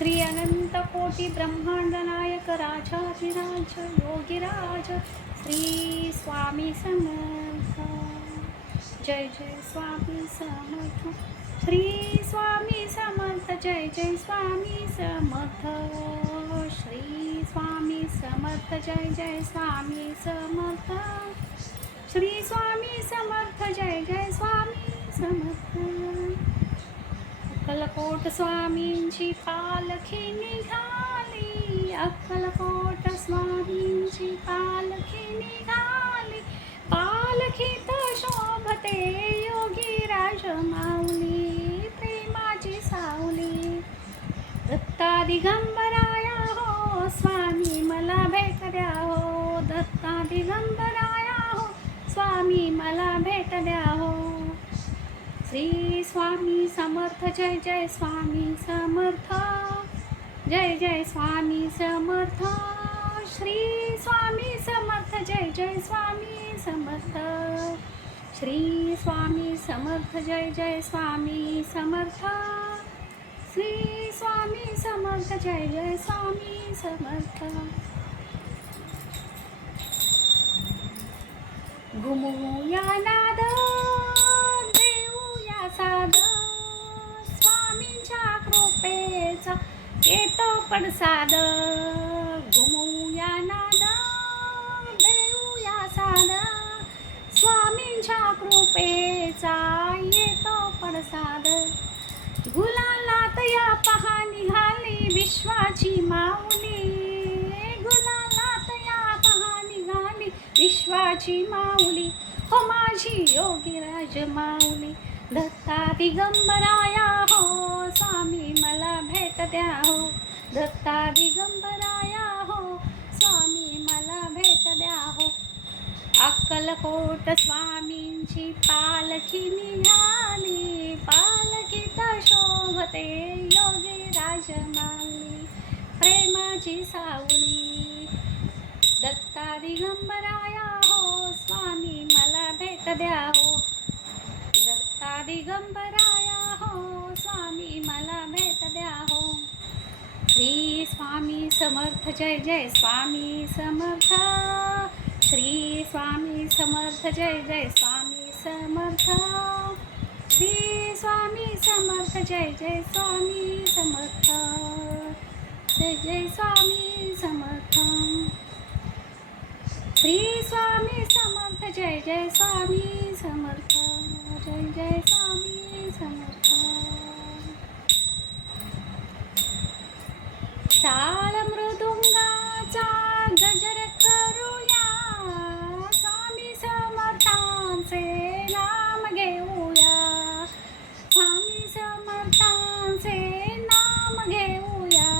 श्री अनंत कोटी ब्रह्मांड नायक राजाधिराज योगीराज श्री स्वामी समर्थ. जय जय स्वामी समर्थ. श्री स्वामी समर्थ. जय जय स्वामी समर्थ. श्री स्वामी समर्थ. जय जय स्वामी समर्थ. श्री स्वामी समर्थ. जय जय स्वामी समर्थ. अक्कलकोट स्वामींची पालखी निघाली. अक्कलकोट स्वामींची पालखी निघाली. पालखीत शोभते योगीराज माऊली प्रेमाची सावली. दत्ता दिगंबराया हो स्वामी मला भेट द्या हो. दत्ता दिगंबराया हो स्वामी मला भेट द्या हो. श्री स्वामी समर्थ. जय जय स्वामी समर्थ. जय जय स्वामी समर्थ. श्री स्वामी समर्थ. जय जय स्वामी समर्थ. श्री स्वामी समर्थ. जय जय स्वामी समर्थ. श्री स्वामी समर्थ. जय जय स्वामी समर्थ. घुमूया नाद देऊया साद स्वामींच्या कृपेचा येतो पडसाद. घुमूया नाद देऊया साद स्वामींच्या कृपेचा येतो पडसाद. गुलालात या पहा निघाली विश्वाची माऊली. गुलालात या पहा निघाली विश्वाची माऊली हो माझी योगीराज माऊली. दत्ता दिगंबराया हो स्वामी मला भेट द्या हो. दत्ता दिगंबराया हो स्वामी मला भेट द्या हो. अक्कलकोट स्वामींची पालखी निघाली. पालखीत शोभते योगीराज माऊली प्रेमाची सावली. दत्ता दिगंबराया हो स्वामी मला भेट द्या हो. दत्ता दिगंबराया हो स्वामी मला भेट द्या हो. श्री स्वामी समर्थ. जय जय स्वामी समर्थ. श्री स्वामी समर्थ. जय जय स्वामी समर्थ. श्री स्वामी समर्थ. जय जय स्वामी समर्थ. जय जय स्वामी समर्थ. श्री स्वामी समर्थ. जय जय स्वामी समर्थ. जय जय स्वामी समर्थ. टाळ मृदुंगाचा गजर करूया स्वामी समर्थांचे नाम घेऊया. स्वामी समर्थांचे नाम घेऊया.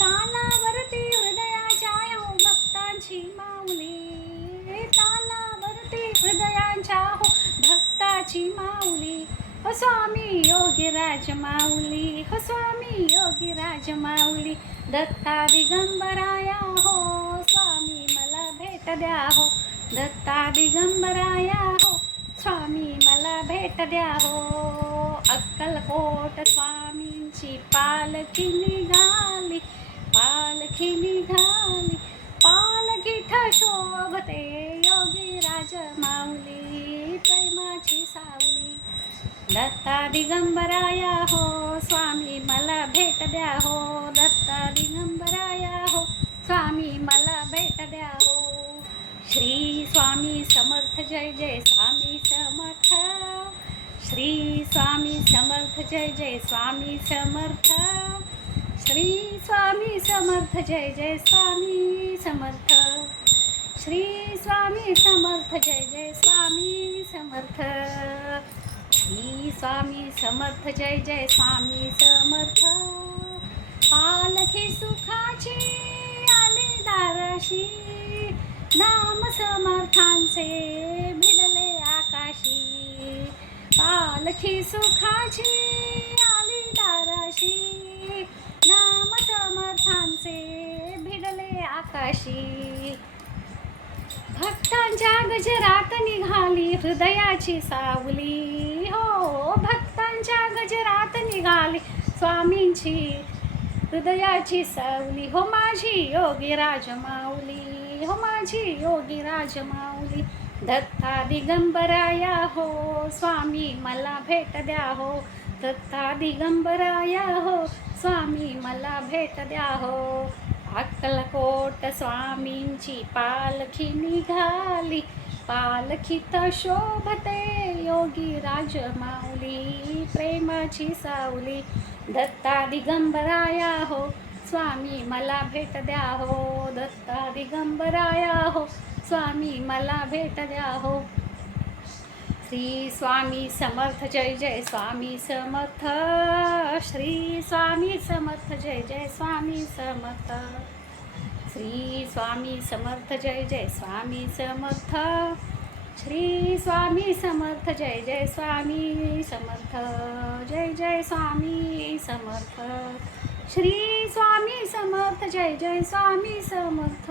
तालावरती हृदयाच्या हो भक्तांची माऊली. तालावरती हृदयांच्या हो भक्ताची माऊली हो स्वामी योगीराज माऊली. हो स्वामी योगीराज माऊली. दत्ता दिगंबराया हो स्वामी मला भेट द्या हो. दत्ता दिगंबराया हो स्वामी मला भेट द्या हो. अक्कलकोट स्वामींची पालखी निघाली. पालखी निघाली. पालखीत शोभते योगीराज माऊली प्रेमाची सावली. दत्ता दिगंबराया हो स्वामी मला भेट द्या हो. दत्ता दिगंबराया हो स्वामी मला भेट द्या हो. श्री स्वामी समर्थ. जय जय स्वामी समर्थ. श्री स्वामी समर्थ. जय जय स्वामी समर्थ. श्री स्वामी समर्थ. जय जय स्वामी समर्थ. श्री स्वामी समर्थ. जय जय स्वामी समर्थ. श्री स्वामी समर्थ. जय जय स्वामी समर्थ. पालखी सुखाची आली दाराशी. नाम समर्थांचे भिडले आकाशी. पालखी सुखाची आली दाराशी. नाम समर्थांचे भिडले आकाशी. भक्तांच्या गजरात निघाली हृदयाची सावली हो. भक्तांच्या गजरात निघाली स्वामींची हृदयाची सावली हो माझी योगी राजमाऊली, हो माझी योगी राजमाऊली. दत्ता दिगंबराया हो स्वामी मला भेट द्या हो, दत्ता दिगंबराया हो स्वामी मला भेट द्या हो. अक्कलकोट स्वामींची पालखी निघाली, पालखीत शोभते योगी राजमाऊली, प्रेमाची सावली. दत्ता दिगंबराया हो स्वामी मला भेट द्या हो, दत्ता दिगंबराया हो स्वामी मला भेट द्या हो. श्री स्वामी समर्थ जय जय स्वामी समर्थ, श्री स्वामी समर्थ जय जय स्वामी समर्थ, श्री स्वामी समर्थ जय जय स्वामी समर्थ, श्री स्वामी समर्थ जय जय स्वामी समर्थ, जय जय स्वामी समर्थ. श्री स्वामी समर्थ जय जय स्वामी समर्थ,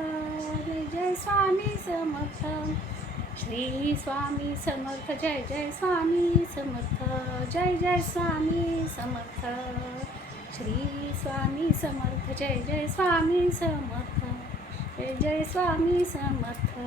जय जय स्वामी समर्थ. श्री स्वामी समर्थ जय जय स्वामी समर्थ, जय जय स्वामी समर्थ. श्री स्वामी समर्थ जय जय स्वामी समर्थ, जय जय स्वामी समर्थ.